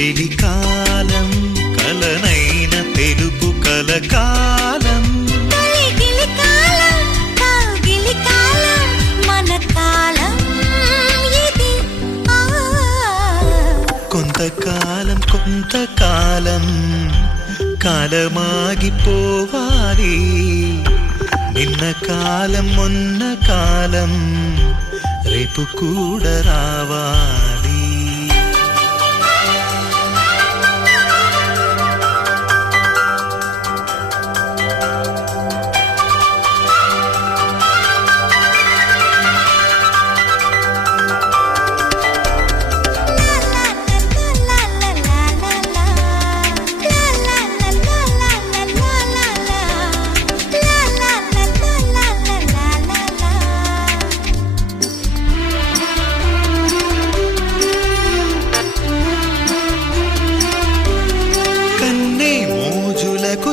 చెలికాలం కలనైన తెలుపు కలకాలం కొంతకాలం కొంతకాలం కాలమాగిపోవాలి నిన్న కాలం మొన్న కాలం రేపు కూడా రావాలి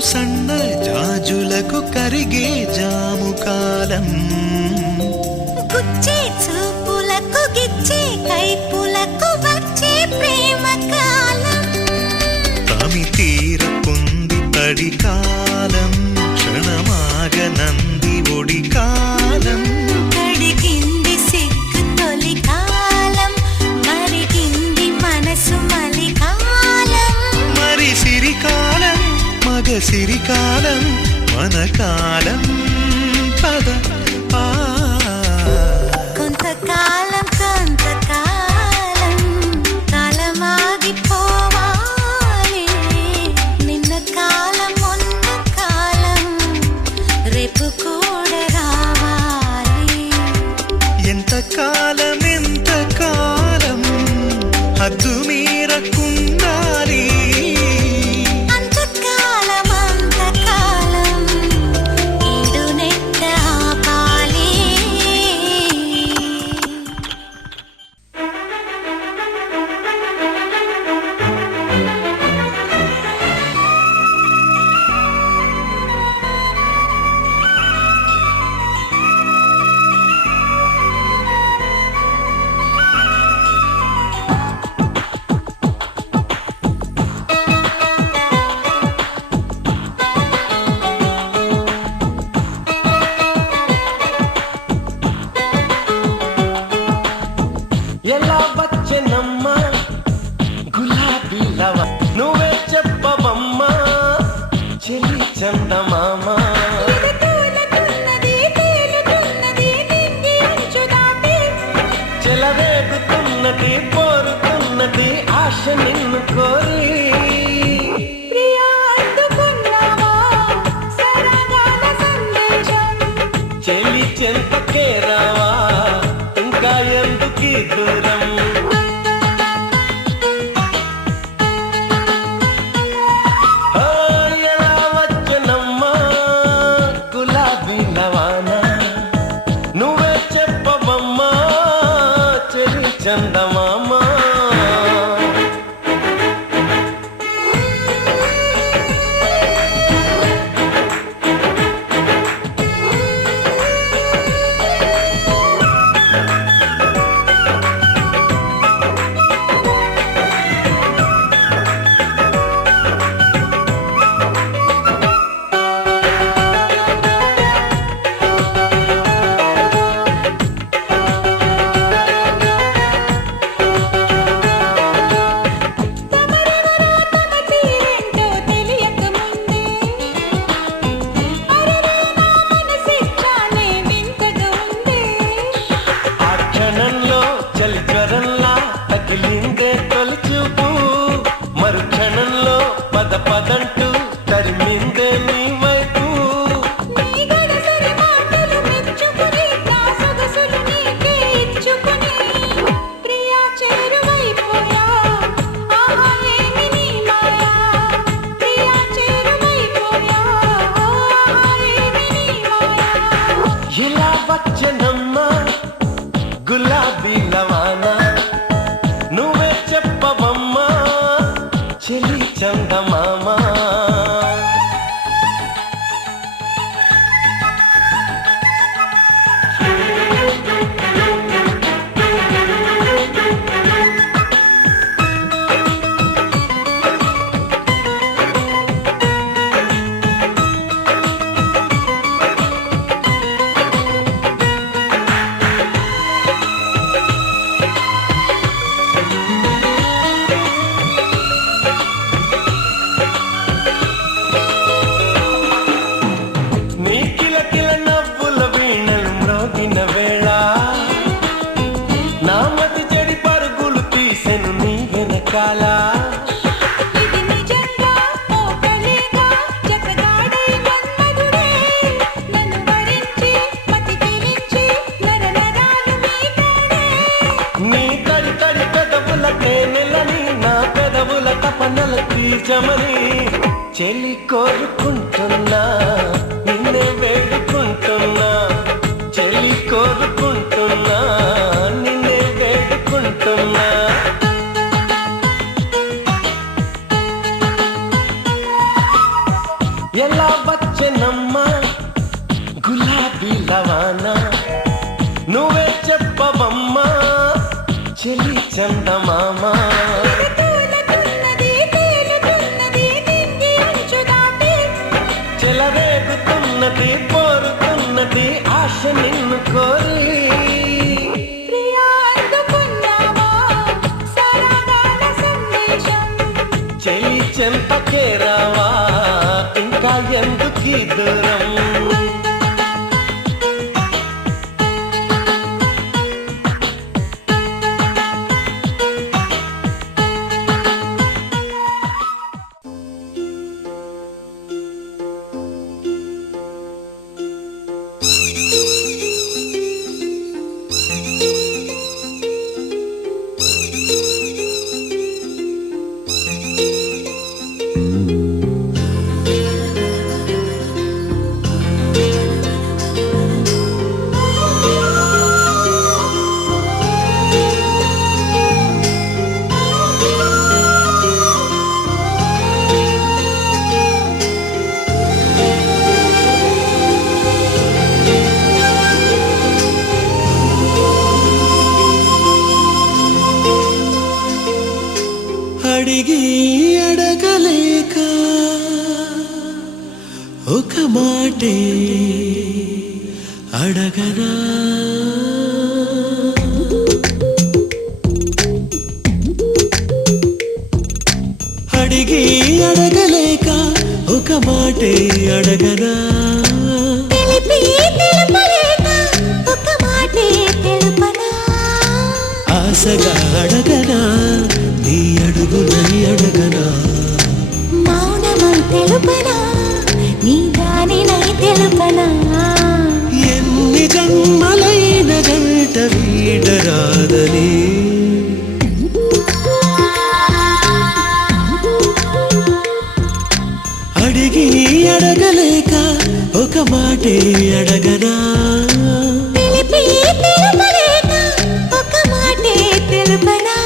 సన్న జాజులకు కరిగే జాము కాలం గుచ్చే చూపులకు గిచ్చే కైపులకు వచ్చే ప్రేమ కాలం తమి తీరకుంది తడి కాలం క్షణమాగనంది ఒడి కాలం కడిగింది సిగ్గు తొలి కాలం మరిగింది మనసు మలి కాలం మరి సిరికాలం మగ సిరికాలం మన కాలం పద కొంతకాలం కొంతకాలం కాలమాగిపోవాలి నిన్న కాలం మొన్న కాలం రేపు కూడా రావాలి ఎంతకాలం ఎంతకాలం హద్దు మీరకుండాలి ఎలా వచ్చెనమ్మా గులాబీ లవ నువ్వే చెప్పవమ్మా చెలి చందమామ చెలరేగుతున్నది పోరుతున్నది ఆశ నిన్ను కోరి చెలి చెంతకే రావా ఇంకా ఎందుకీ దూరం ఎలా వచ్చనమ్మా గులాబీ లవానా నువ్వే చెప్పవమ్మా చెలి చందమామ కళ ఇది నిజంగా ఓ కళగా జతగాడై మన్మధుడే నన్ను వరించి మతి పిలిచి నరనరాలు మీటాడే నీ తడి తడి పెదవుల తేనెలని నా పెదవుల తపనల తీర్చమని చెలి కోరుకుంటున్నా నిన్నే వేడుకుంటున్నా చెలి కోరుకుంటున్నా నిన్నే వేడుకుంటున్నా ఎలా వచ్చెనమ్మా గులాబీ లవానా నువ్వే చెప్పవమ్మా చెలి చందమామా తూలుతున్నది తేలుతున్నది నింగి అంచు దాటి చెలరేగుతున్నది కోరుతున్నది ఆశ నిన్ను కోరి ప్రియా అందుకున్నావా సరదాల సందేశం చెలి చెంతకే రావా ఇంకా ఎందుకీ దూరం అడిగి అడగలేక ఒక మాటే అడగనా అడిగి అడగలేక ఒక మాటే అడగనా తెలిపి తెలుపలేక ఒక మాటే తెలుపనా ఆశగా అడగనా నీ అడుగునై అడగనా మౌనమై తెలుపనా నీ దానినై తెలుపనా ఎన్ని జన్మలైన జంట వీడరాదని అడిగి అడగలేక ఒక మాటే అడగనా తెలిపి తెలుపలేక ఒక మాటే తెలుపనా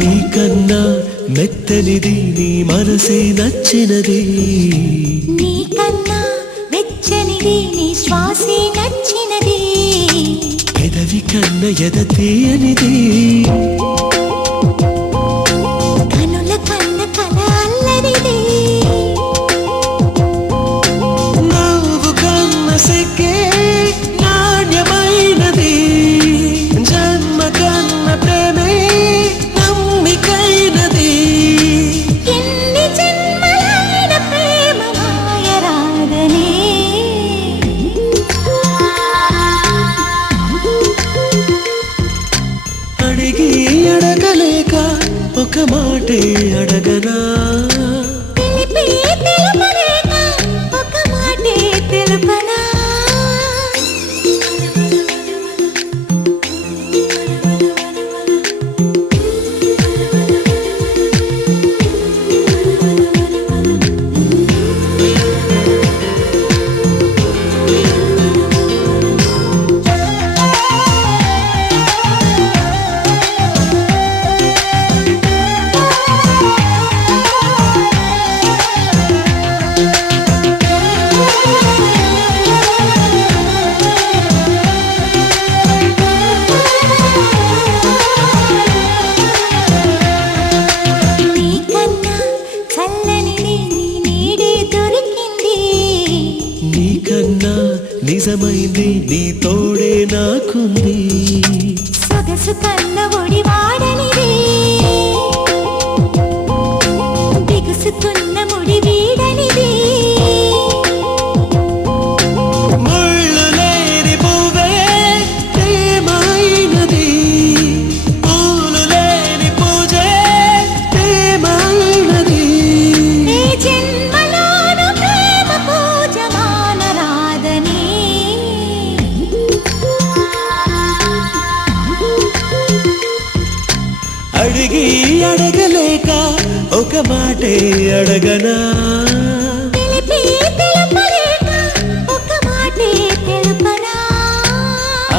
నీకన్నా మెత్తనిది నీ మనసే నచ్చినది నీకన్నా వెచ్చనిది నీ శ్వాసే నచ్చినది ఎదవి కన్న ఎద తీయనిది కనుల కన్న కల అల్లరిది నవ్వు కన్న సిగ్గే నాణ్యమైనది జన్మ కన్న ప్రేమే నమ్మికైనది ఎన్ని జన్మలైన ప్రేమ మాయరాగనే అడిగి అడగలేక ఒక మాటే అడగనా తెలిపి తెలుపలేక ఒక మాటే తెలుపనా నిజమైంది నీ తోడే నాకుంది. సొగసు కన్న ఒడి వాడనిది, బిగుసుకున్న ముడి వీడనిది. ముళ్ళు లేని పువ్వే ప్రేమైనది, పూలు లేని పూజే ప్రేమైనది. ఈ జన్మలోను ప్రేమ పూజ మానరాదని. అడిగి అడగలేక ఒక మాటే అడగనా, తెలిపి తెలుపలేక ఒక మాటే తెలుపనా.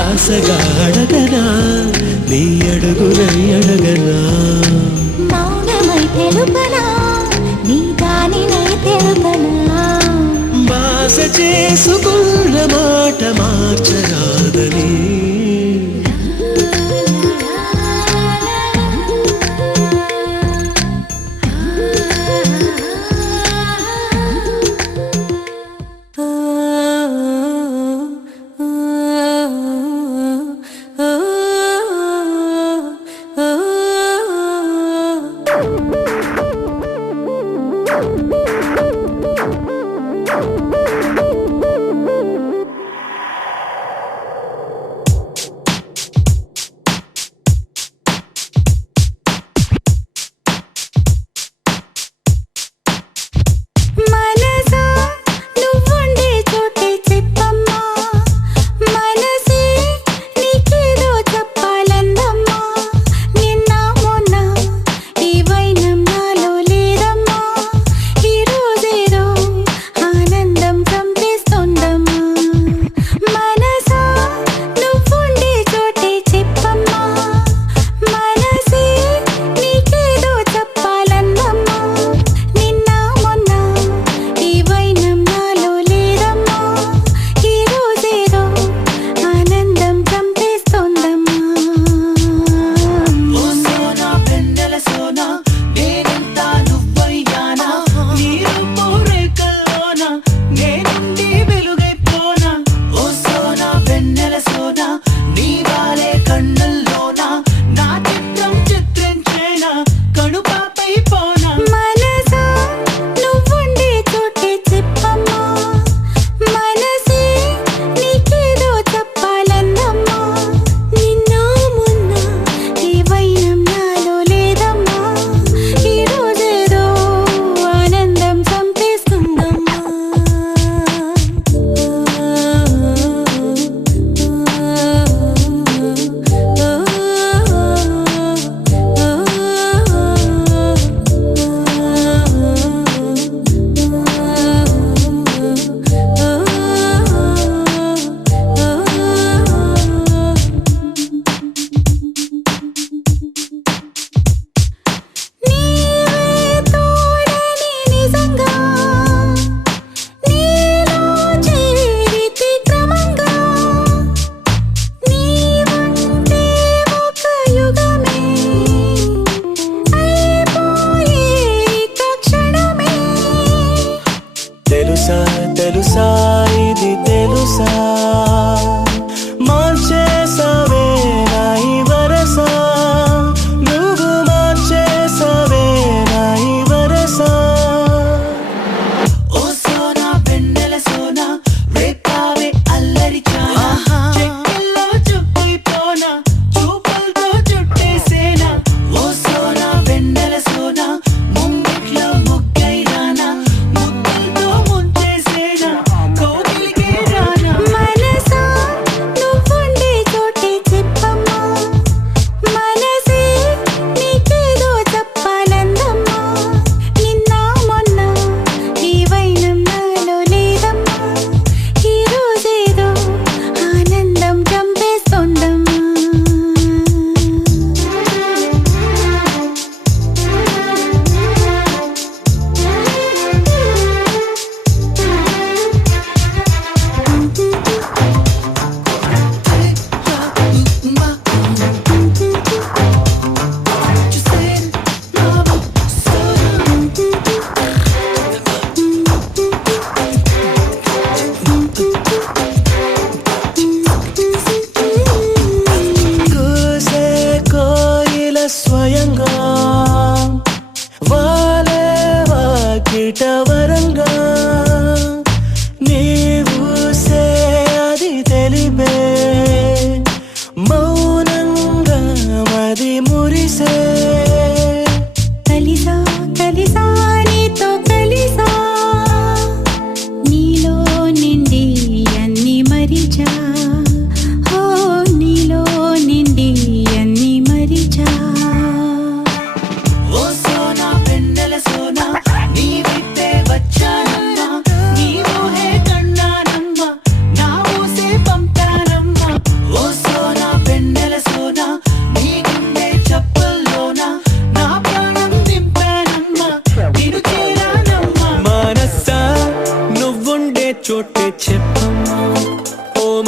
ఆశగా అడగనా, నీ అడుగునై అడగనా. మౌనమై తెలుపనా, నీ దానినై తెలుపనా. బాస చేసుకున్న మాట మార్చరాదని.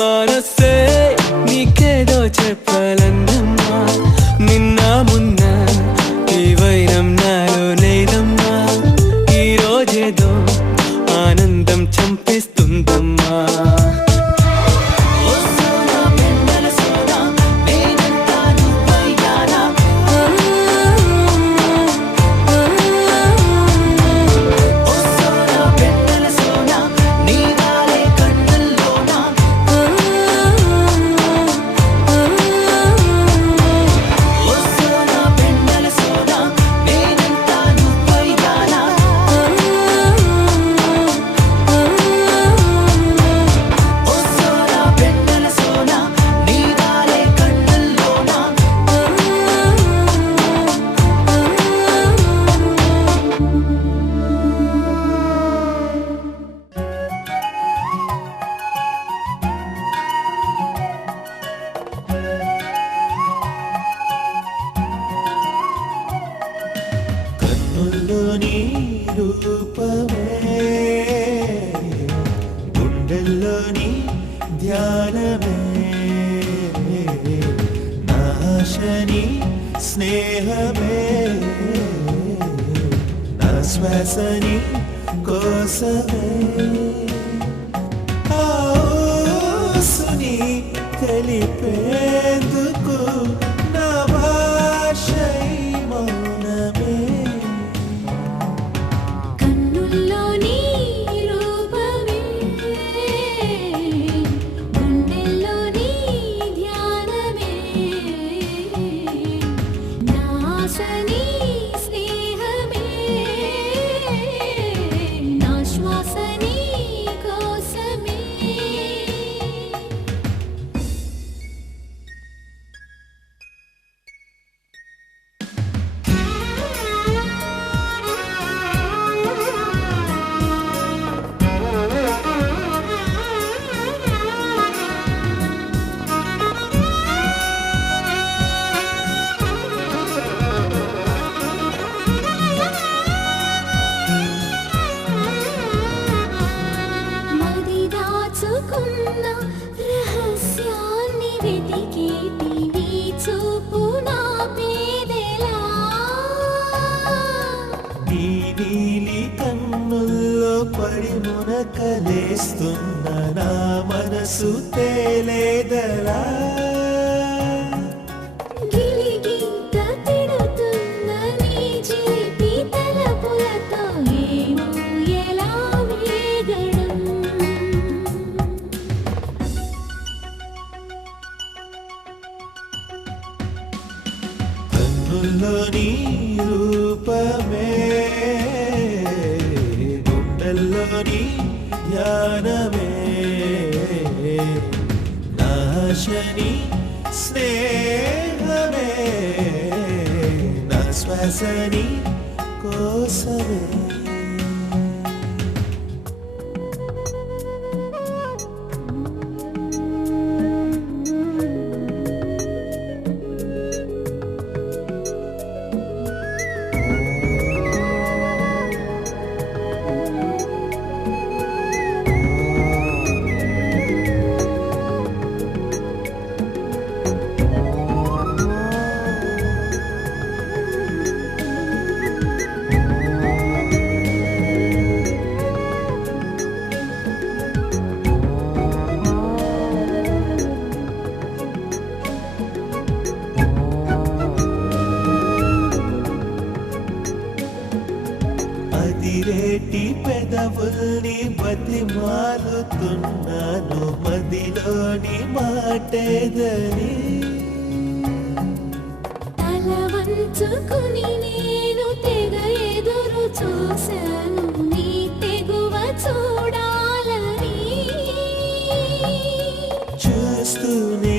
మనసే నీకేదో చెప్పాలన్నమ్మా నిన్న మున్న ఈ వైరం నాలో లేదమ్మా ఈ రోజేదో ఆనందం చంపేస్తుందమ్మా కన్నుల్లోని రూపమే గుండెల్లోని ధ్యానమే నాశని స్నేహమే నా శ్వాసని కోసమే ఆసుని తెలిపేందుకు నా భాష మౌనమే కన్నుల్లోని రూపమే గుండెల్లోని ధ్యానమే నాశని స్నేహమే నా శ్వాసని కోసమే మది దాచుకున్న రహస్యాన్ని వెతికేటి నీ చూపు నా పేదెలా నీ నీలి కన్నుల్లో పడి మునకలేస్తున్న నా మనసు తేలేదలా గిలిగింత తిడుతున్న నీ చిలిపి తలపులతో ఏమో ఎలా వేగడం కన్నుల్లోని రూపమే గుండెల్లోని ధ్యానమే నాశని స్నేహమే నా శ్వాసని కోసమే అదిరేటి పెదవుల్ని బతిమాలుతున్నాను మదిలోని మాటేదని తల వంచుకుని నేను తెగ ఎదురు చూశాను నీ తెగువ చూడాలని చూస్తూనే